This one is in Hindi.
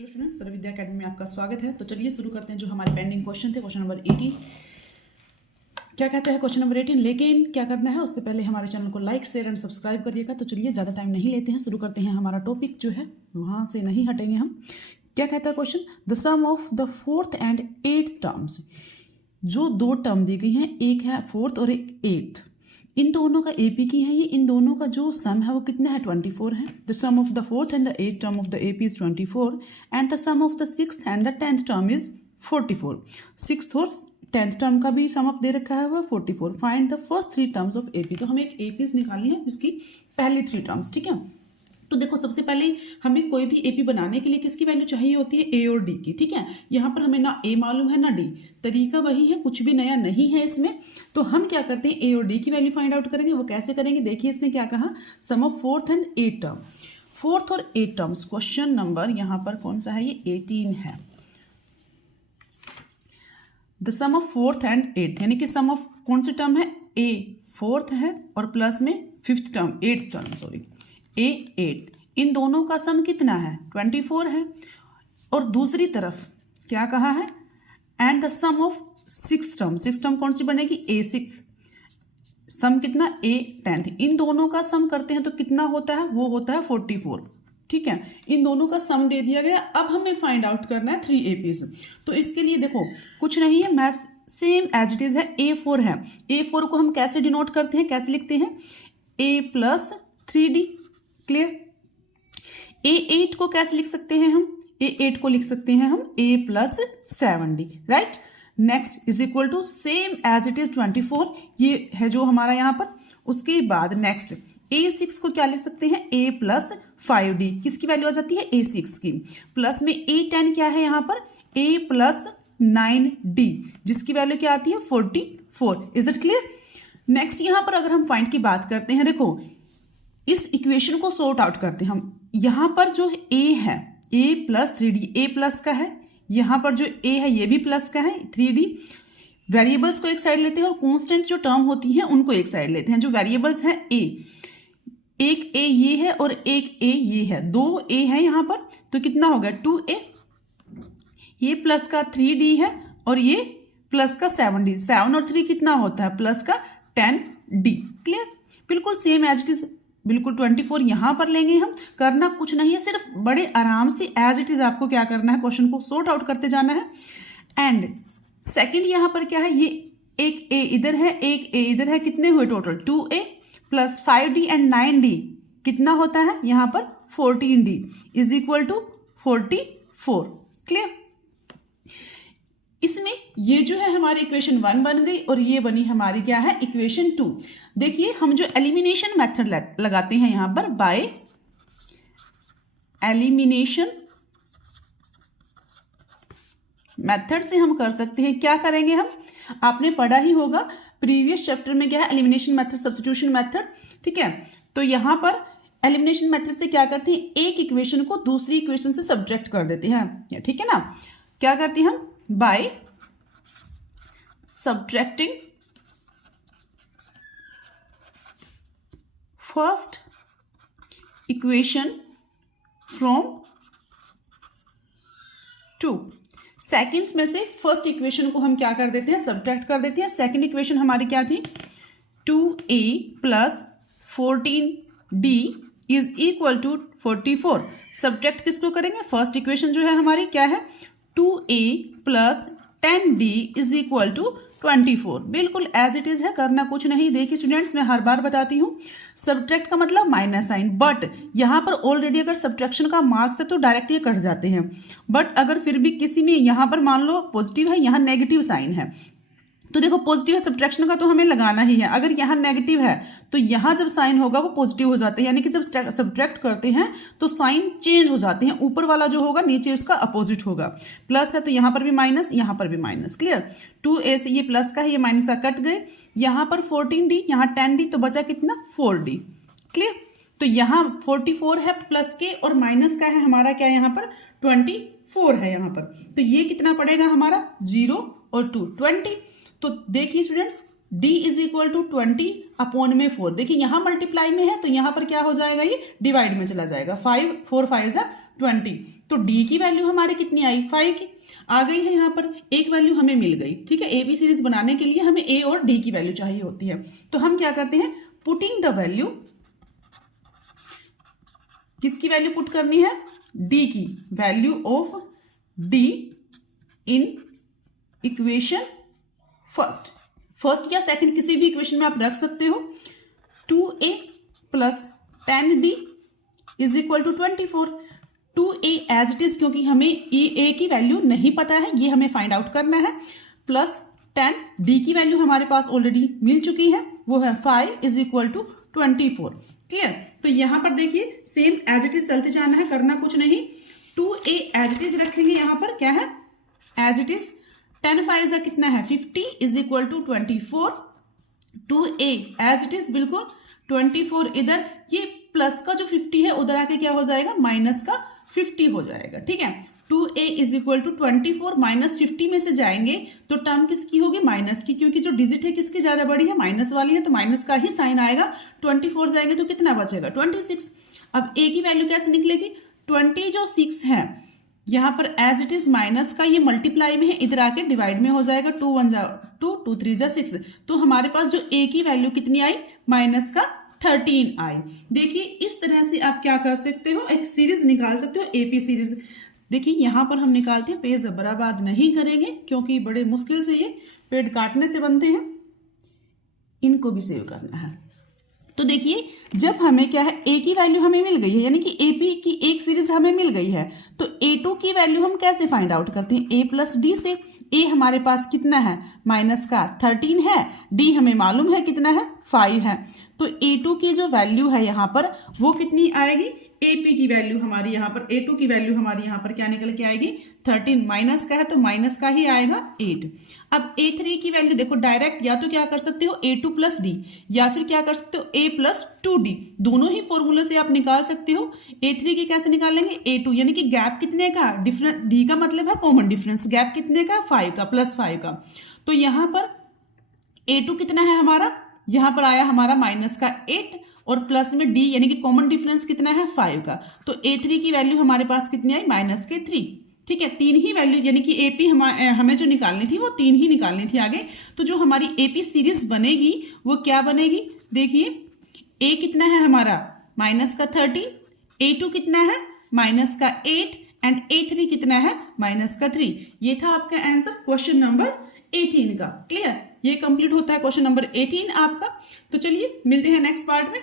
हेलो स्टूडेंट, सर्व विद्या अकेडमी में आपका स्वागत है। तो चलिए शुरू करते हैं जो हमारे पेंडिंग क्वेश्चन थे। क्वेश्चन नंबर 18 क्या कहता है क्वेश्चन नंबर 18, लेकिन क्या करना है उससे पहले हमारे चैनल को लाइक शेयर एंड सब्सक्राइब करिएगा। तो चलिए ज़्यादा टाइम नहीं लेते हैं, शुरू करते हैं। हमारा टॉपिक जो है वहाँ से नहीं हटेंगे हम। क्या कहता है question, the sum of the fourth and eighth terms. जो दो टर्म दी गई हैं, एक है फोर्थ और एक एट्थ, इन दोनों का एपी की है ये। इन दोनों का जो सम है वो कितना है, 24 है। The sum of the fourth and the eighth term of the AP is 24 and the sum of the sixth and the 10th term is 44। Sixth और 10th टर्म का भी सम अप दे रखा है वो 44। Find the first 3 terms of AP. तो हमें एक एपीज निकालनी है जिसकी पहली 3 टर्म्स, ठीक है। तो देखो, सबसे पहले हमें कोई भी एपी बनाने के लिए किसकी वैल्यू चाहिए होती है, ए और डी की, ठीक है। यहाँ पर हमें ना ए मालूम है ना डी, तरीका वही है, कुछ भी नया नहीं है इसमें। तो हम क्या करते हैं, ए और डी की वैल्यू फाइंड आउट करेंगे। वो कैसे करेंगे, देखिए इसने क्या कहा, sum of fourth and eight term. Fourth और एट टर्म्स, क्वेश्चन नंबर यहाँ पर कौन सा है, ये 18 है। The sum of fourth and eight, यानी कि सम ऑफ कौन सी टर्म है, ए फोर्थ है और प्लस में fifth term eight term, sorry A eight, इन दोनों का सम कितना है, 24 है। और दूसरी तरफ क्या कहा है, and the sum of six term कौन सी बनेगी, ए सिक्स, सम कितना, ए 10th, इन दोनों का सम करते हैं तो कितना होता है, वो होता है 44, ठीक है। इन दोनों का सम दे दिया गया। अब हमें फाइंड आउट करना है 3 एपीज। तो इसके लिए देखो कुछ नहीं है, math same as it is है, A4 है। A4 को हम कैसे डिनोट करते हैं, कैसे लिखते हैं, A plus 3D, clear. A8 को कैसे लिख सकते हैं हम, A8 को लिख सकते हैं हम A plus 7D, right. Next is equal to same as it is 24, ये है जो हमारा यहाँ पर। उसके बाद नेक्स्ट A6 को क्या लिख सकते हैं, A प्लस 5D, किसकी वैल्यू आ जाती है, A6 की। प्लस में A10 क्या है यहाँ पर, A प्लस 9D, जिसकी वैल्यू क्या आती है, 44। Is it clear. नेक्स्ट यहाँ पर अगर हम पॉइंट की बात करते हैं, देखो इस इक्वेशन को सॉर्ट आउट करते हैं हम। यहां पर जो a है, a plus 3D, a plus का है। यहां पर जो a है ये भी प्लस का है, 3D। वेरिएबल्स को एक साइड लेते हैं और कांस्टेंट जो टर्म होती हैं उनको एक साइड लेते हैं। जो वेरिएबल्स हैं a, एक a ये है और एक a ये है, 2 a है यहां पर, तो कितना हो गया 2a। ये प्लस का 3D है और ये प्लस का 7D, 7 और 3 कितना होता है, प्लस का 10D, क्लियर। बिल्कुल सेम एज इट इज, बिल्कुल 24 यहां पर लेंगे हम। करना कुछ नहीं है, सिर्फ बड़े आराम से एज इट इज आपको क्या करना है, क्वेश्चन को सॉर्ट आउट करते जाना है। एंड सेकंड यहां पर क्या है, ये एक a इधर है, एक a इधर है, कितने हुए total, 2a plus 5D and 9D, कितना होता है यहां पर 14D is equal to 44, clear. इसमें ये जो है हमारी इक्वेशन 1 बन गई और ये बनी हमारी क्या है, इक्वेशन 2। देखिए हम जो एलिमिनेशन मेथड लगाते हैं यहां पर, बाय एलिमिनेशन मेथड से हम कर सकते हैं। क्या करेंगे हम, आपने पढ़ा ही होगा प्रीवियस चैप्टर में, क्या है एलिमिनेशन मेथड, सब्स्टिट्यूशन मेथड, ठीक है। तो यहां पर एलिमिनेशन मेथड से क्या करते हैं, एक इक्वेशन को दूसरी इक्वेशन से सब्ट्रैक्ट कर देते हैं, ठीक है ना। क्या करते हैं हम, by subtracting first equation from 2। Seconds में से फर्स्ट इक्वेशन को हम क्या कर देते हैं, सब्ट्रैक्ट कर देते हैं। सेकेंड इक्वेशन हमारी क्या थी, 2a plus 14d is equal to 44। Subtract किसको करेंगे, फर्स्ट इक्वेशन जो है हमारी क्या है, 2a plus 10d is equal to 24, बिल्कुल एज इट इज है, करना कुछ नहीं। देखिए स्टूडेंट्स, मैं हर बार बताती हूँ, सब्ट्रैक्ट का मतलब माइनस साइन, बट यहाँ पर ऑलरेडी अगर सब्ट्रैक्शन का मार्क्स है तो डायरेक्ट ये कट जाते हैं। बट अगर फिर भी किसी में यहाँ पर मान लो पॉजिटिव है, यहाँ नेगेटिव साइन है, तो देखो पॉजिटिव है, सब्ट्रैक्शन का तो हमें लगाना ही है। अगर यहाँ नेगेटिव है तो यहाँ जब साइन होगा वो पॉजिटिव हो जाते हैं, यानी कि जब सब्ट्रैक्ट करते हैं तो साइन चेंज हो जाते हैं, ऊपर वाला जो होगा नीचे उसका अपोजिट होगा। प्लस है तो यहाँ पर भी माइनस, यहाँ पर भी माइनस, क्लियर। 2a से ये प्लस का है, ये माइनस का कट गए, यहाँ पर 14d, यहाँ 10d, तो बचा कितना 4d, क्लियर। तो यहाँ 44 है प्लस के और माइनस का है हमारा क्या, यहाँ पर 24 है यहाँ पर, तो ये कितना पड़ेगा हमारा 0 और 2 20। तो देखिए students, d is equal to 20 upon में 4। देखिए यहां मल्टीप्लाई में है तो यहां पर क्या हो जाएगा, ये डिवाइड में चला जाएगा। 5 4 5 जा 20। तो डी की वैल्यू हमारी कितनी आई 5 की आ गई है। यहाँ पर एक वैल्यू हमें मिल गई। ठीक है, एबी सीरीज बनाने के लिए हमें ए और डी की वैल्यू चाहिए होती है। तो हम क्या करते हैं, पुटिंग द वैल्यू, किसकी वैल्यू पुट करनी है, डी की value of D in equation first या सेकंड, किसी भी इक्वेशन में आप रख सकते हो। 2a plus 10d is equal to 24। 2a as it is, क्योंकि हमें a की वैल्यू नहीं पता है, ये हमें फाइंड आउट करना है, प्लस 10d की वैल्यू हमारे पास ऑलरेडी मिल चुकी है, वो है 5 इज इक्वल टू 24। क्लियर। तो यहां पर देखिए सेम एज इट इज चलते जाना है, करना कुछ नहीं। 2a एज इट इज रखेंगे, यहां पर क्या है एज इट इज, 10 5 का कितना है 50 is equal to 24। 2a as it is बिल्कुल 24, इधर ये प्लस का जो 50 है उधर आके क्या हो जाएगा, माइनस का 50 हो जाएगा। ठीक है, 2a is equal to 24 minus 50 में से जाएंगे तो टर्म किसकी होगी, माइनस की, क्योंकि जो डिजिट है किसकी ज्यादा बड़ी है, माइनस वाली है, तो माइनस का ही साइन आएगा। 24 जाएंगे तो कितना बचेगा 26। अब a की वैल्यू कैसे निकलेगी, 20 जो 6 है यहाँ पर एज इट इज माइनस का, ये मल्टीप्लाई में है, इधर आके डिवाइड में हो जाएगा। 2 1 जा 2, 2 3 जा 6। तो हमारे पास जो a की वैल्यू कितनी आई, माइनस का 13 आई। देखिए इस तरह से आप क्या कर सकते हो, एक सीरीज निकाल सकते हो, एपी सीरीज। देखिए यहां पर हम निकालते हैं, पेज बराबर नहीं करेंगे क्योंकि बड़े मुश्किल से ये पेड़ काटने से बनते हैं, इनको भी सेव करना है। तो देखिए जब हमें क्या है, ए की वैल्यू हमें मिल गई है, यानी कि एपी की एक सीरीज हमें मिल गई है, तो A2 की वैल्यू हम कैसे फाइंड आउट करते हैं, a प्लस डी से। a हमारे पास कितना है, माइनस का 13 है, d हमें मालूम है कितना है 5 है। तो A2 की जो वैल्यू है यहाँ पर वो कितनी आएगी, AP की वैल्यू हमारी यहाँ पर, A2 की वैल्यू हमारी यहाँ पर क्या निकल के आएगी 13, माइनस का है तो माइनस का ही आएगा 8। अब A3 की वैल्यू देखो, डायरेक्ट या तो क्या कर सकते हो A2 प्लस डी, या फिर क्या कर सकते हो A प्लस 2d, दोनों ही फॉर्मूले से आप निकाल सकते हो। A3 की कैसे निकालेंगे, A2 यानी कि गैप कितने का, डिफरेंस, डी का मतलब है कॉमन डिफरेंस, गैप कितने का 5 का, प्लस 5 का। तो यहाँ पर A2 कितना है हमारा, यहाँ पर आया हमारा माइनस का 8 और प्लस में डी यानी कि कॉमन डिफरेंस कितना है 5 का। तो A3 की वैल्यू हमारे पास कितनी आई, माइनस के 3। ठीक है, 3 ही वैल्यू, यानी कि एपी हमें जो निकालनी थी वो 3 ही निकालनी थी आगे। तो जो हमारी एपी सीरीज बनेगी वो क्या बनेगी, देखिए ए कितना है हमारा माइनस का 13, A2 कितना है माइनस का 8 एंड A3 कितना है माइनस का 3। ये था आपका आंसर क्वेश्चन नंबर 18 का। क्लियर, ये कंप्लीट होता है क्वेश्चन नंबर 18 आपका। तो चलिए मिलते हैं नेक्स्ट पार्ट में।